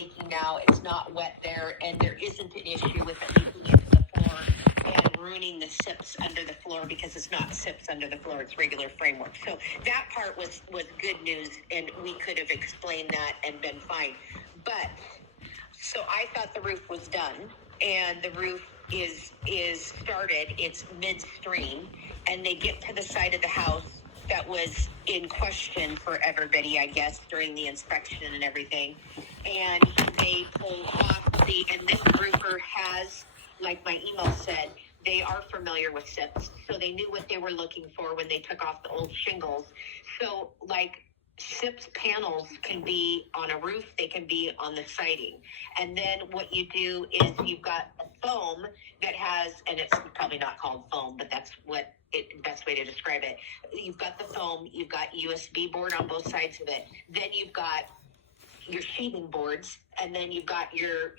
leaking now. It's not wet there, and there isn't an issue with it leaking into the floor and ruining the SIPs under the floor, because it's not SIPs under the floor, it's regular framework. So that part was good news, and we could have explained that and been fine. But so I thought the roof was done, and the roof is started. It's midstream, and they get to the side of the house that was in question for everybody, I guess, during the inspection and everything. And they pull off and this roofer has, like my email said, they are familiar with SIPs, so they knew what they were looking for when they took off the old shingles. So, like, SIPs panels can be on a roof, they can be on the siding. And then what you do is you've got a foam that has, and it's probably not called foam, but that's what best way to describe it. You've got the foam, you've got USB board on both sides of it. Then you've got your sheathing boards, and then you've got your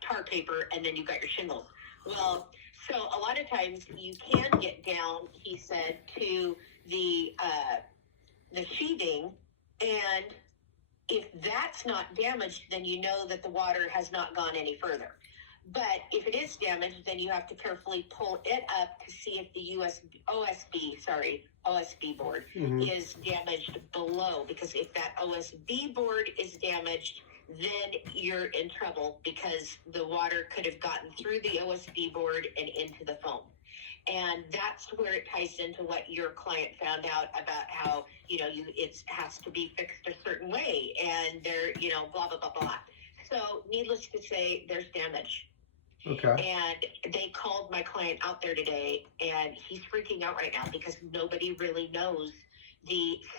tar paper, and then you've got your shingles. Well, so a lot of times you can get down, he said, to the sheathing, and if that's not damaged, then you know that the water has not gone any further. But if it is damaged, then you have to carefully pull it up to see if the OSB board is damaged below, because if that OSB board is damaged, then you're in trouble, because the water could have gotten through the OSB board and into the foam. And that's where it ties into what your client found out about how, it has to be fixed a certain way, and there, blah, blah, blah, blah. So needless to say, there's damage. Okay. And they called my client out there today, and he's freaking out right now because nobody really knows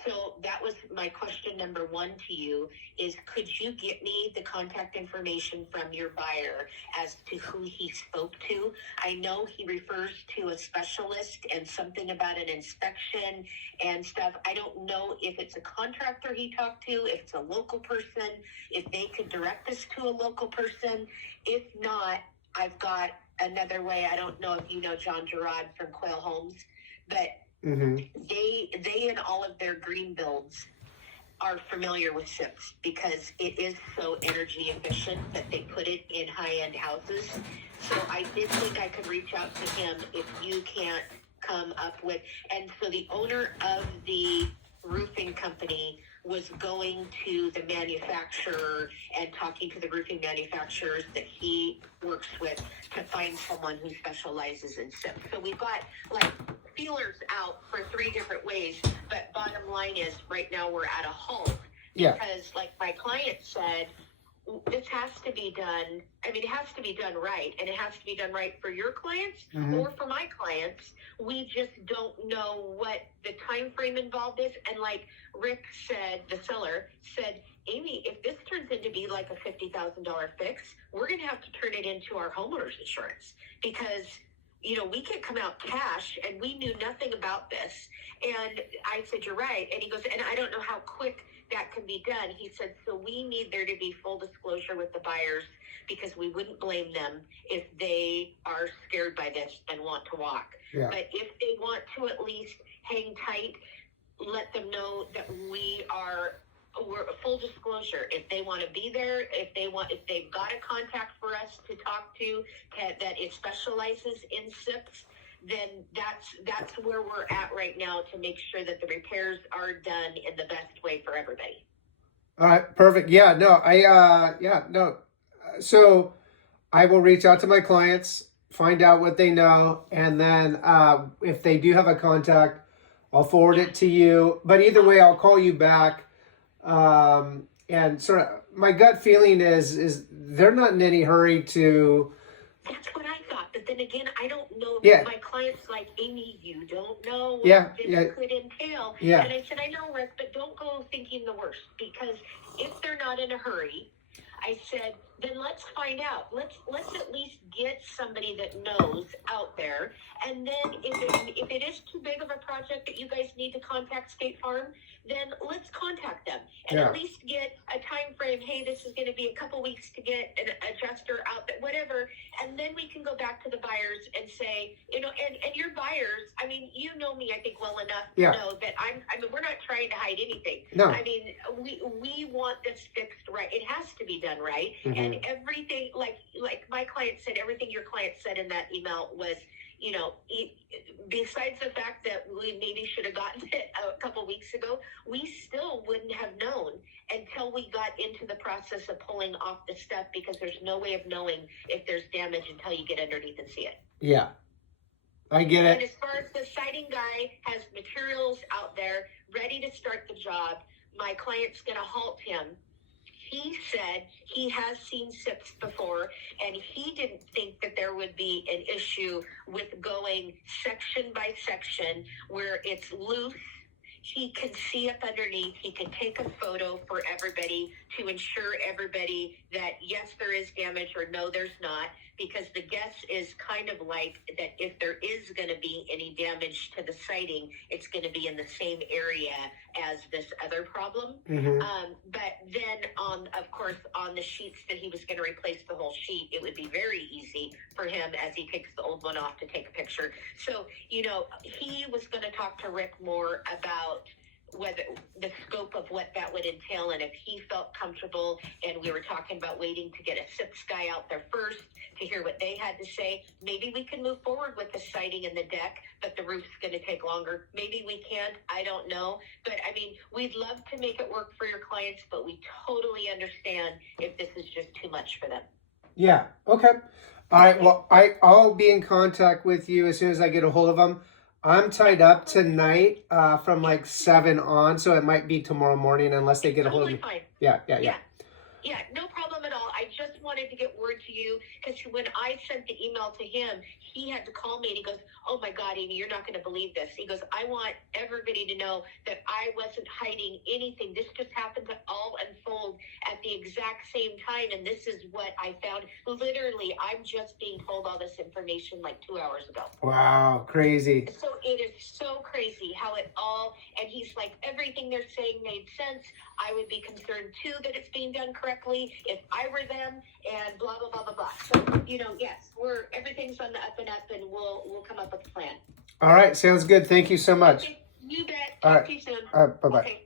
so that was my question number one to you, is could you get me the contact information from your buyer as to who he spoke to? I know he refers to a specialist and something about an inspection and stuff. I don't know if it's a contractor he talked to, if it's a local person, if they could direct us to a local person. If not, I've got another way. I don't know if you know John Gerard from Quail Homes, but they in all of their green builds are familiar with SIPs, because it is so energy efficient that they put it in high-end houses. So I did think I could reach out to him if you can't come up with, and so the owner of the roofing company was going to the manufacturer and talking to the roofing manufacturers that he works with to find someone who specializes in SIP. So we've got feelers out for 3 different ways, but bottom line is right now we're at a halt. Yeah. Because like my client said, this has to be done. I mean, it has to be done right, and it has to be done right for your clients or for my clients. We just don't know what the time frame involved is. And like Rick said, the seller said, Amy, if this turns into be like a $50,000 fix, we're going to have to turn it into our homeowner's insurance, because we can't come out cash, and we knew nothing about this. And I said, you're right. And he goes, and I don't know how quick that can be done. He said, so we need there to be full disclosure with the buyers, because we wouldn't blame them if they are scared by this and want to walk. Yeah. But if they want to at least hang tight, let them know that we're full disclosure. If they want to be there, if they've got a contact for us to talk to that it specializes in SIPs, then that's where we're at right now, to make sure that the repairs are done in the best way for everybody. All right, perfect. Yeah, no. So I will reach out to my clients, find out what they know, and then if they do have a contact, I'll forward it to you. But either way, I'll call you back. And sort of my gut feeling is they're not in any hurry to. That's what I thought. But then again, I don't know. Yeah. My client's like, Amy, you don't know what this could entail. Yeah. And I said, I know, Rick, but don't go thinking the worst, because if they're not in a hurry, I said, then let's find out. Let's at least get somebody that knows out there. And then if it is too big of a project that you guys need to contact State Farm, then let's contact them and Yeah. at least get a time frame. Hey, this is going to be a couple weeks to get an adjuster out there, whatever. And then we can go back to the buyers and say, and your buyers, I mean, you know me, I think, well enough Yeah. to know that I mean, we're not trying to hide anything. No. I mean, we want this fixed right. It has to be done right. Mhm. And everything, like my client said, everything your client said in that email was, besides the fact that we maybe should have gotten it a couple weeks ago, we still wouldn't have known until we got into the process of pulling off the stuff, because there's no way of knowing if there's damage until you get underneath and see it. Yeah. I get And it. as far as the siding guy has materials out there ready to start the job, my client's going to halt him. He said he has seen SIPs before, and he didn't think that there would be an issue with going section by section where it's loose. He can see up underneath. He can take a photo for everybody to ensure everybody that, yes, there is damage or no, there's not. Because the guess is kind of like that if there is going to be any damage to the siding, it's going to be in the same area as this other problem. Mhm. But then of course, on the sheets that he was going to replace the whole sheet, it would be very easy for him as he takes the old one off to take a picture. So, he was going to talk to Rick more about whether the scope of what that would entail and if he felt comfortable. And we were talking about waiting to get a SIPS guy out there first to hear what they had to say. Maybe we can move forward with the siding and the deck, but the roof's going to take longer. Maybe we can't. I don't know. But I mean, we'd love to make it work for your clients, but we totally understand if this is just too much for them. Yeah. Okay. All right. Well, I'll be in contact with you as soon as I get a hold of them. I'm tied up tonight from like 7 on, so it might be tomorrow morning unless they get a hold of me. Totally fine. Yeah. Yeah, no problem at all. I just wanted to get word to you because when I sent the email to him, he had to call me and he goes, "Oh my God, Amy, you're not going to believe this." He goes, "I want everybody to know that I wasn't hiding anything. This just happened to all unfold at the exact same time. And this is what I found. Literally, I'm just being told all this information like 2 hours ago." Wow. Crazy. So it is so crazy how it all, and he's like, everything they're saying made sense. I would be concerned too that it's being done correctly if I were them, and blah, blah, blah, blah, blah. So, yes, everything's on the up and up, and we'll come up with a plan. All right. Sounds good. Thank you so much. Okay, you bet. All Talk right. to you soon. Bye-bye. Okay.